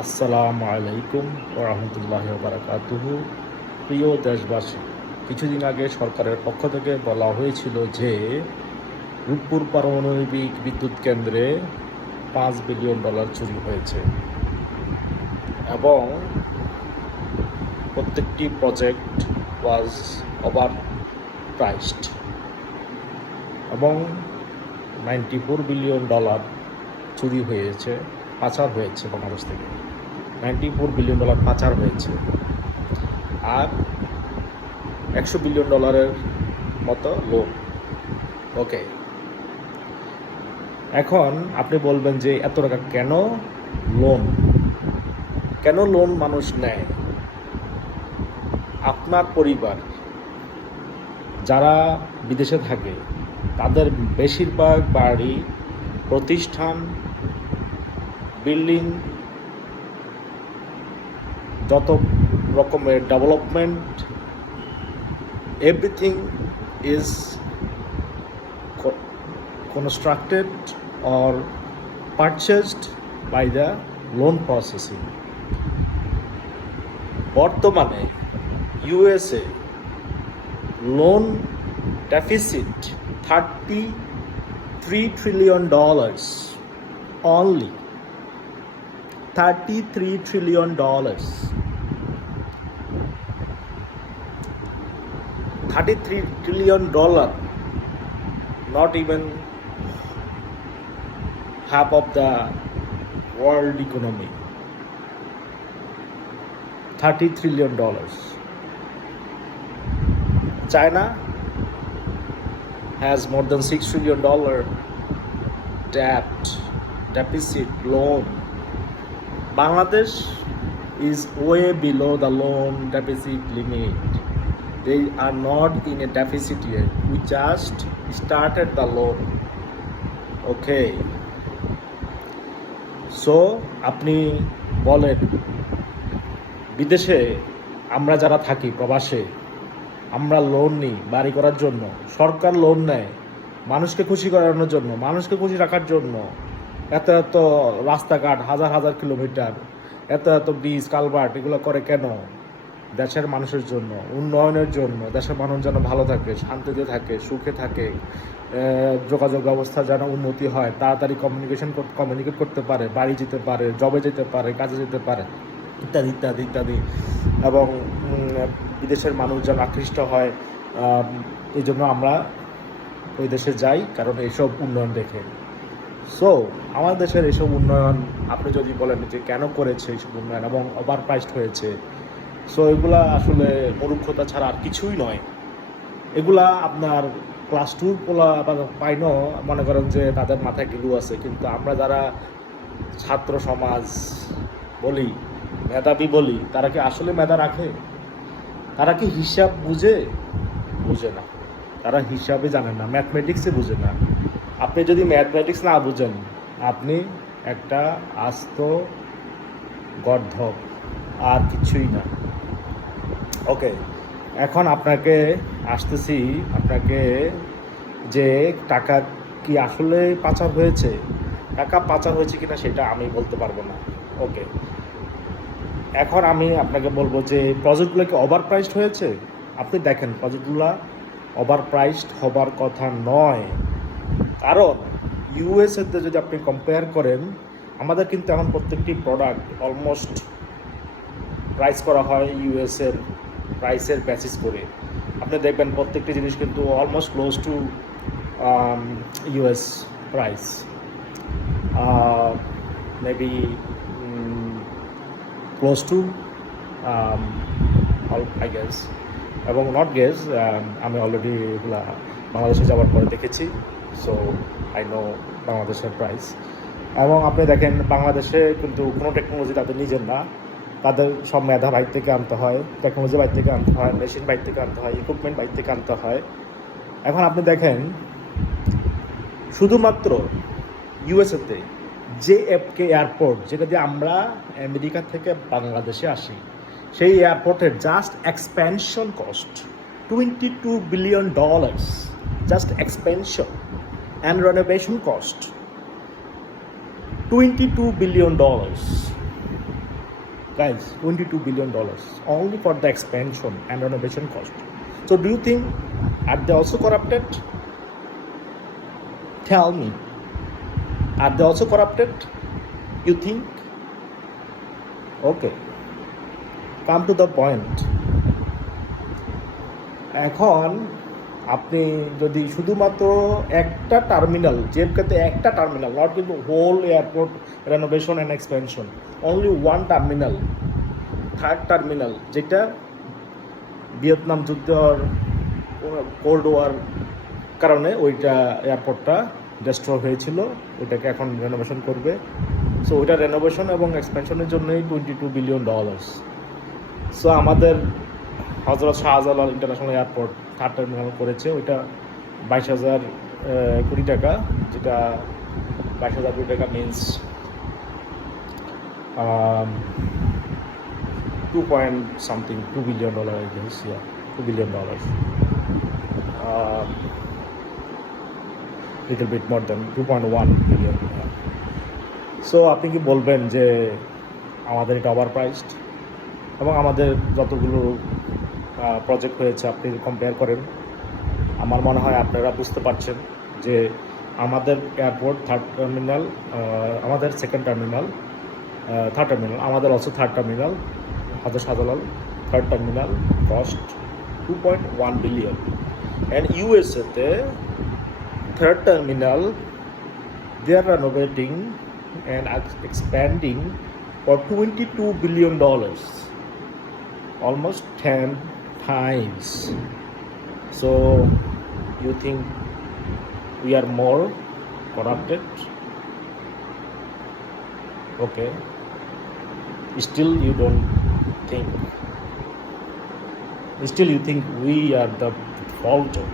আসসালামু আলাইকুম ওয়া রাহমাতুল্লাহি ওয়া বারাকাতুহু। প্রিয় দেশবাসী, কিছুদিন আগে সরকারের পক্ষ থেকে বলা হয়েছিল যে রূপপুর পারমাণবিক বিদ্যুৎ কেন্দ্রে $5 বিলিয়ন চুরি হয়েছে এবং প্রত্যেকটি প্রজেক্ট ওয়াজ ওভার প্রাইসড এবং $94 বিলিয়ন চুরি হয়েছে, পাচার হয়েছে বাংলাদেশ থেকে। $94 বিলিয়ন পাচার হয়েছে, আর $100 বিলিয়ন মতো লোন। ওকে, এখন আপনি বলবেন যে এত টাকা কেন লোন মানুষ নেয়? আপনার পরিবার যারা বিদেশে থাকে তাদের বেশিরভাগ বাড়ি, প্রতিষ্ঠান, বিল্ডিং, যত রকমের development, everything is constructed or purchased by the loan processing. বর্তমানে USA loan deficit $33 trillion, only $33 trillion. $33 trillion, not even half of the world economy. $30 trillion. China has more than $6 trillion deficit loan. Bangladesh is way below the loan deficit limit. They are not in a deficit yet. We just started the loan. Okay. So, আপনি বলেন, বিদেশে আমরা যারা থাকি প্রবাসে, আমরা loan নিই বাড়ি করার জন্য। সরকার লোন নেয় মানুষকে খুশি করানোর জন্য, মানুষকে খুশি রাখার জন্য। এত এত রাস্তাঘাট, হাজার হাজার কিলোমিটার, এত এত ব্রিজ, কালভার্ট এগুলো করে কেন? দেশের মানুষের জন্য, উন্নয়নের জন্য। দেশের মানুষ যেন ভালো থাকে, শান্তিতে থাকে, সুখে থাকে, যোগাযোগ ব্যবস্থা যেন উন্নতি হয়, তাড়াতাড়ি কমিউনিকেট করতে পারে, বাড়ি যেতে পারে, জবে যেতে পারে, কাজে যেতে পারে, ইত্যাদি ইত্যাদি ইত্যাদি। এবং বিদেশের মানুষ যেন আকৃষ্ট হয়, এই জন্য আমরা ওই দেশে যাই, কারণ এইসব উন্নয়ন দেখে। সো আমার দেশের এইসব উন্নয়ন আপনি যদি বলেন যে কেন করেছে এইসব উন্নয়ন এবং ওভার প্রাইসড হয়েছে, সো এগুলা আসলে মূর্খতা ছাড়া আর কিছুই নয়। এগুলা আপনার ক্লাস 2 পোলা বা পাইনও মনে করেন যে তাদের মাথায় গিলু আছে, কিন্তু আমরা যারা ছাত্র সমাজ বলি, মেধাবী বলি, তারা কি আসলে মেধা রাখে? তারা কি হিসাব বুঝে না। তারা হিসাবে জানে না, ম্যাথমেটিক্সে বুঝে না। আপনি যদি ম্যাথমেটিক্স না বুঝেন, আপনি একটা আস্ত গর্ধব, আর কিছুই না। ওকে, এখন আপনাকে যে টাকা কি আসলে পাচার হয়েছে, টাকা পাচার হয়েছে কিনা সেটা আমি বলতে পারবো না। ওকে, এখন আমি আপনাকে বলবো যে প্রজেক্টগুলো কি ওভার প্রাইসড হয়েছে? আপনি দেখেন, প্রজেক্টগুলো ওভার প্রাইসড হবার কথা নয়। কারণ ইউএসএতে যদি আপনি কম্পেয়ার করেন, আমাদের কিন্তু এখন প্রত্যেকটি প্রোডাক্ট অলমোস্ট প্রাইস করা হয় ইউএসএর প্রাইসের বেসিস করে। আপনি দেখবেন প্রত্যেকটি জিনিস কিন্তু almost close two US price, maybe close two I guess, এবং নট গেস, আমি অলরেডি এগুলা বাংলাদেশে যাওয়ার পরে দেখেছি। সো আই নো বাংলাদেশের প্রাইস। এবং আপনি দেখেন বাংলাদেশে কিন্তু কোনো টেকনোলজি তাদের নিজের না, তাদের সব মেধা বাইর থেকে আনতে হয়, টেকনোলজি বাইর থেকে আনতে হয়, মেশিন বাইর থেকে আনতে হয়, ইকুইপমেন্ট বাইর থেকে আনতে হয়। এখন আপনি দেখেন শুধুমাত্র ইউএসএতে JFK এয়ারপোর্ট, যেটা দিয়ে আমরা আমেরিকা থেকে বাংলাদেশে আসি, সেই এয়ারপোর্টের just expansion cost $22 billion, just expansion and renovation cost $22 billion. Guys, $22 billion only for the expansion and renovation cost. So do you think are they also corrupted? Tell me, are they also corrupted? You think? Okay, come to the point. এখন আপনি যদি শুধুমাত্র একটা terminal, জেএফকেতে একটা terminal, not কিন্তু whole airport renovation and expansion, only one terminal, third terminal, যেটা Vietnam যুদ্ধর কোল্ড ওয়ার কারণে ওইটা এয়ারপোর্টটা ডিস্ট্রয় হয়েছিল, ওইটাকে এখন রেনোভেশন করবে। সো ওইটা রেনোভেশন এবং এক্সপেনশনের জন্যই $22 বিলিয়ন। সো আমাদের হজরত Shahjalal international airport third terminal করেছে, ওইটা 22,000 কোটি টাকা, যেটা 22,000 কোটি টাকা means 2 billion I guess, yeah, $2 billion. Little bit more than 2.1 billion. So আপনি কি বলবেন যে আমাদের এটা ওভার প্রাইসড? এবং আমাদের যতগুলো প্রজেক্ট হয়েছে আপনি কম্পেয়ার করেন, আমার মনে হয় আপনারা বুঝতে পারছেন যে আমাদের এয়ারপোর্ট থার্ড টার্মিনাল, আমাদের সেকেন্ড টার্মিনাল, থার্ড টার্মিনাল, আমাদের also third terminal, Hazrat Shahjalal third terminal cost 2.1 billion. And ইউএসএতে third terminal they are renovating and expanding for $22 billion, almost 10 times. So you think we are more corrupted? Okay, still you don't think, still you think we are the defaulter?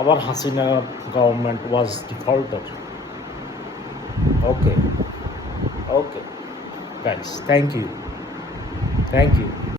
Our Hasina government was defaulter. Okay, guys, thank you.